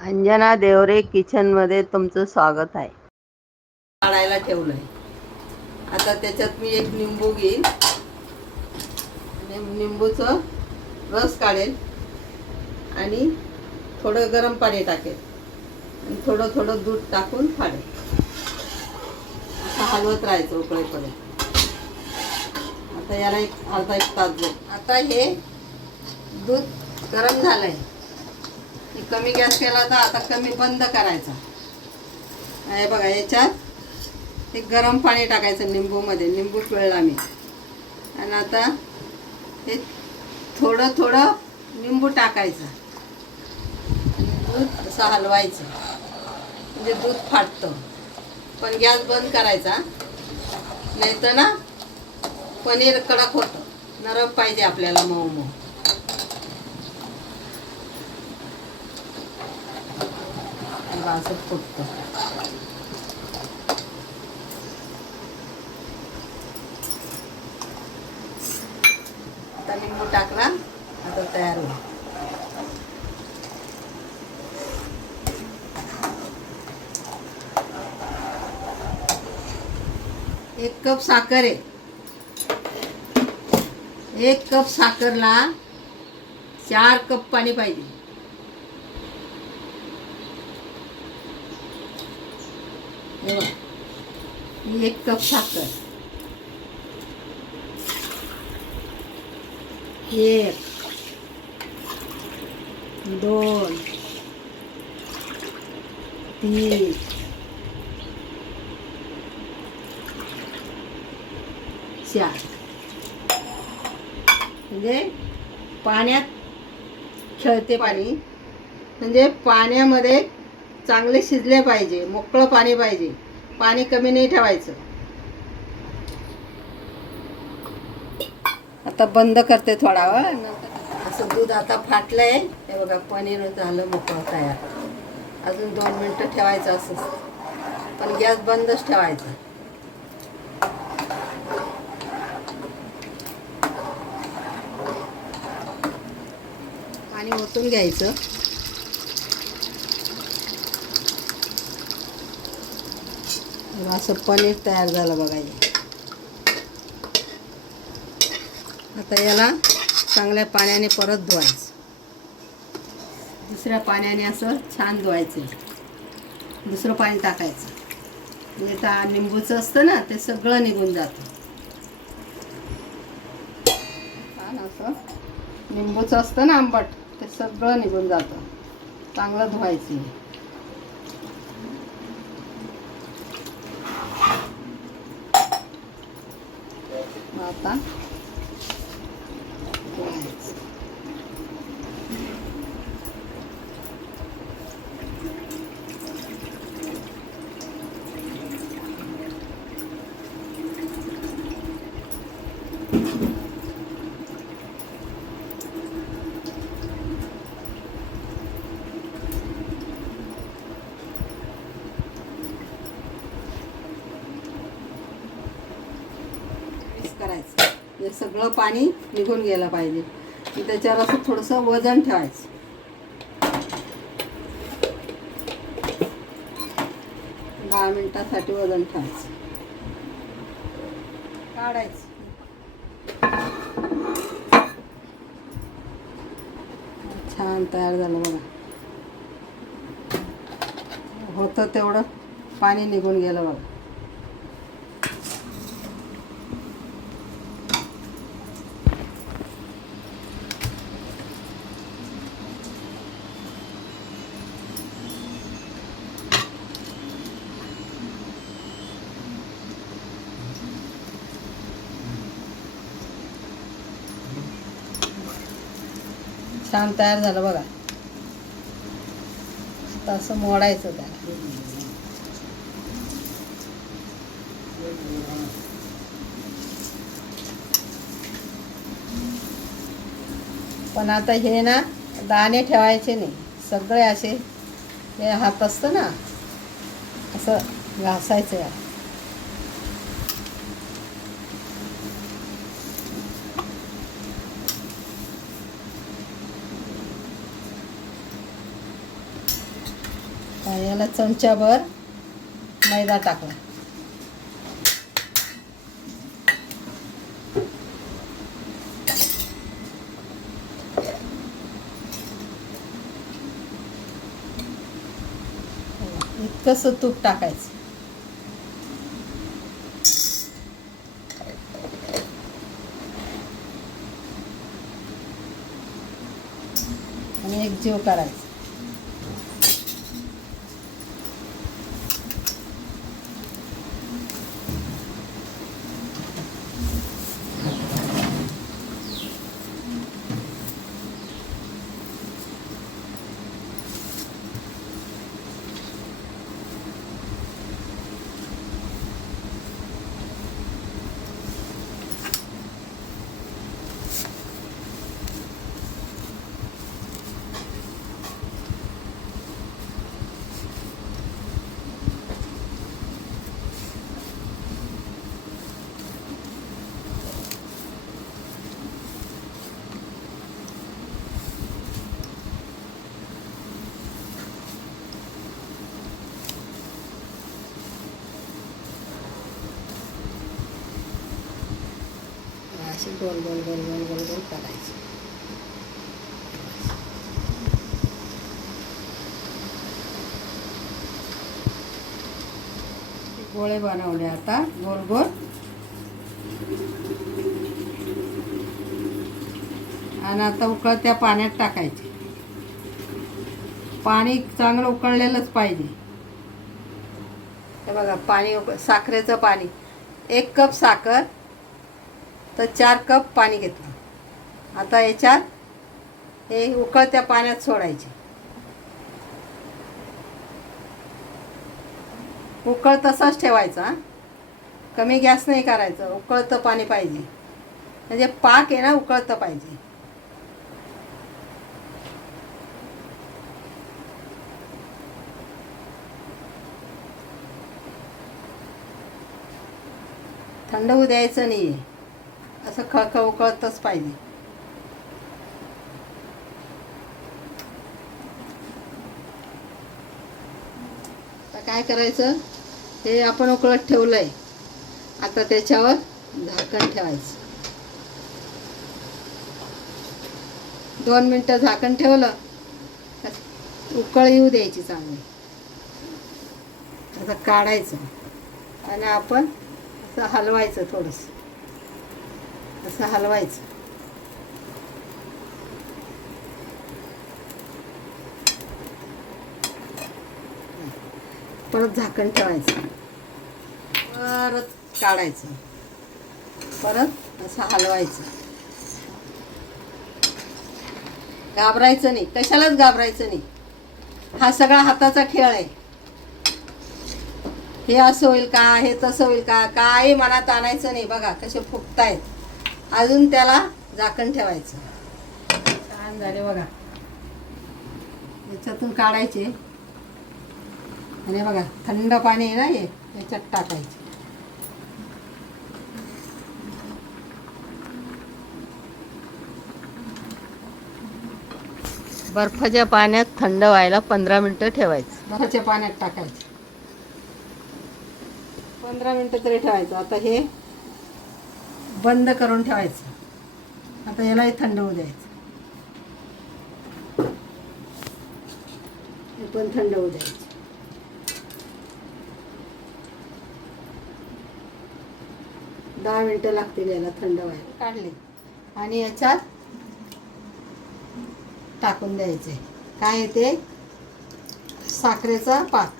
अंजना देवरे किचनमध्ये तुमचं स्वागत आहे. काढायला ठेवलंय. आता त्याच्यात मी एक निंबू घेईन. आणि निंबूचं रस काढेल आणि थोडं गरम पाणी टाकेल आणि थोडं थोडं दूध टाकून फाडेल असं हलवत राहायचं उकळेपर्यंत. आता याला एक अर्धा एक तास आता हे दूध गरम झालंय. की कमी गॅस केला तर आता कमी बंद करायचा. हे बघा याच्यात हे गरम पाणी टाकायचं निंबूमध्ये निंबू पिळला मी. आणि आता हे थोडं थोडं निंबू टाकायचं. आणि दूध असं हलवायचं. म्हणजे दूध फाटतं. पण गॅस बंद करायचा. नाही तर ना पनीर कडक होतं. नरम पाहिजे आपल्याला मऊ मऊ. बघा, असं फुटतं. आता लिंबू टाकला आता तयार होईल. एक कप साखर आहे. एक कप साखरला चार कप पाणी पाहिजे हे बघा. ही एक कप साखर. एक दोन तीन चार. म्हणजे पाण्यात खेळते पाणी. म्हणजे पाण्यामध्ये चांगले शिजले पाहिजे मोकळं पाणी पाहिजे. पाणी कमी नाही ठेवायचं. आता बंद करते थोडा असं दूध आता फाटलंय. हे बघा पनीर झालं मोकळं तयार. अजून दोन मिनटं ठेवायचं असं. पण गॅस बंदच ठेवायचा. पाणी ओतून घ्यायचं. असं पनीर तयार झालं बघा आता याला चांगल्या पाण्याने परत धुवायचं. दुसऱ्या पाण्याने असं छान धुवायचं. दुसरं पाणी टाकायचं. म्हणजे त्या निंबूचं असतं ना ते सगळं निघून जातं. छान असं. निंबूचं असतं ना आंबट ते सगळं निघून जातं. चांगलं धुवायचं हे. मग आता धुवायचं. मिक्स करायचं. हे सगळं पाणी निघून गेलं पाहिजे. त्याच्यावर असं थोडंसं वजन ठेवायचं. दहा मिनिटासाठी वजन ठेवायचं. काढायचं. छान तयार झालं बघा. होतं तेवढं. पाणी निघून गेलं बघा. छान तयार झालं बघा. आता असं मोडायचं त्याला. पण आता हे ना दाणे ठेवायचे नाही. सगळे असे हे हात असतं ना असं घासायचं या आता चमच्याभर मैदा टाकला. इतकंसं तूप टाकायचं. आणि एक जीव करायचा गोल गोल गोल गोल गोल गोल करायचं गोळे बनवले आता गोल गोल. आणि आता उकळत्या पाण्यात टाकायचे. पाणी चांगलं उकळलेलंच पाहिजे. हे बघा पाणी साखरेचं पाणी. एक कप साखर तर चार कप पाणी घेतलं. आता याच्यात हे उकळत्या पाण्यात सोडायचे. उकळ तसाच ठेवायचा कमी गॅस नाही करायचं उकळतं पाणी पाहिजे. म्हणजे पाक आहे ना उकळतं पाहिजे. थंड होऊ द्यायचं नाही आहे असं खळखळ उकळतच पाहिजे. आता काय करायचं? हे आपण उकळत ठेवलंय. आता त्याच्यावर झाकण ठेवायचं. दोन मिनटं झाकण ठेवलं उकळ येऊ द्यायची चांगली. असं काढायचं. आणि आपण असं हलवायचं थोडंसं. असं हलवायचं. परत झाकण ठेवायचं. परत काढायचं. परत असं हलवायचं. घाबरायचं नाही. कशालाच घाबरायचं नाही. हा सगळा हाताचा खेळ आहे. हे असं होईल का? हे तसं होईल का? काही मनात आणायचं नाही. बघा कसे फुकतायत. अजून त्याला झाकण ठेवायचं. छान झाले बघा. याच्यातून काढायचे. आणि बघा थंड पाणी आहे ना हे याच्यात टाकायचे. बर्फाच्या पाण्यात थंड व्हायला पंधरा मिनटं ठेवायचं. बर्फाच्या पाण्यात टाकायचे. पंधरा मिनटं तरी ठेवायचं. आता हे बंद करून ठेवायचं. आता यालाही थंड होऊ द्यायचं. हे पण थंड होऊ द्यायचं. दहा मिनटं लागतील याला थंड व्हायला. काढले. आणि याच्यात टाकून द्यायचे. काय येते साखरेचा पाक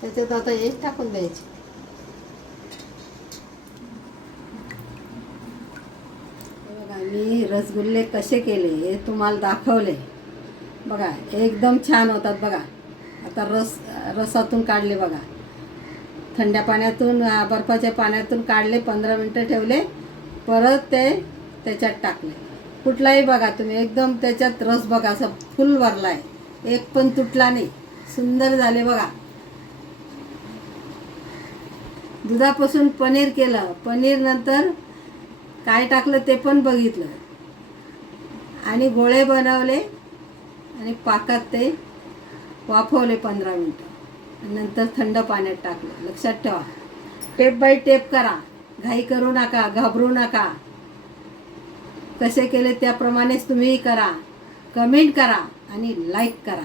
त्याच्यात आता हे टाकून द्यायचे हे बघा मी रसगुल्ले कसे केले हे तुम्हाला दाखवले. बघा एकदम छान होतात बघा. आता रस रसातून काढले बघा. थंड्या पाण्यातून बर्फाच्या पाण्यातून काढले पंधरा मिनटं ठेवले. परत ते त्याच्यात टाकले. कुठलाही बघा तुम्ही एकदम त्याच्यात रस बघा असं फुल भरला आहे एक पण तुटला नाही. सुंदर झाले बघा. दुधापासून पनीर केलं. पनीर नंतर काय टाकलं ते पण बघितलं. आणि गोळे बनवले आणि पाकात ते वाफवले पंधरा मिनटं. नंतर थंड पाण्यात टाकलं. लक्षात ठेवा. टेप बाय टेप करा. घाई करू नका घाबरू नका. कसे केले त्याप्रमाणेच तुम्हीही करा. कमेंट करा आणि लाईक करा.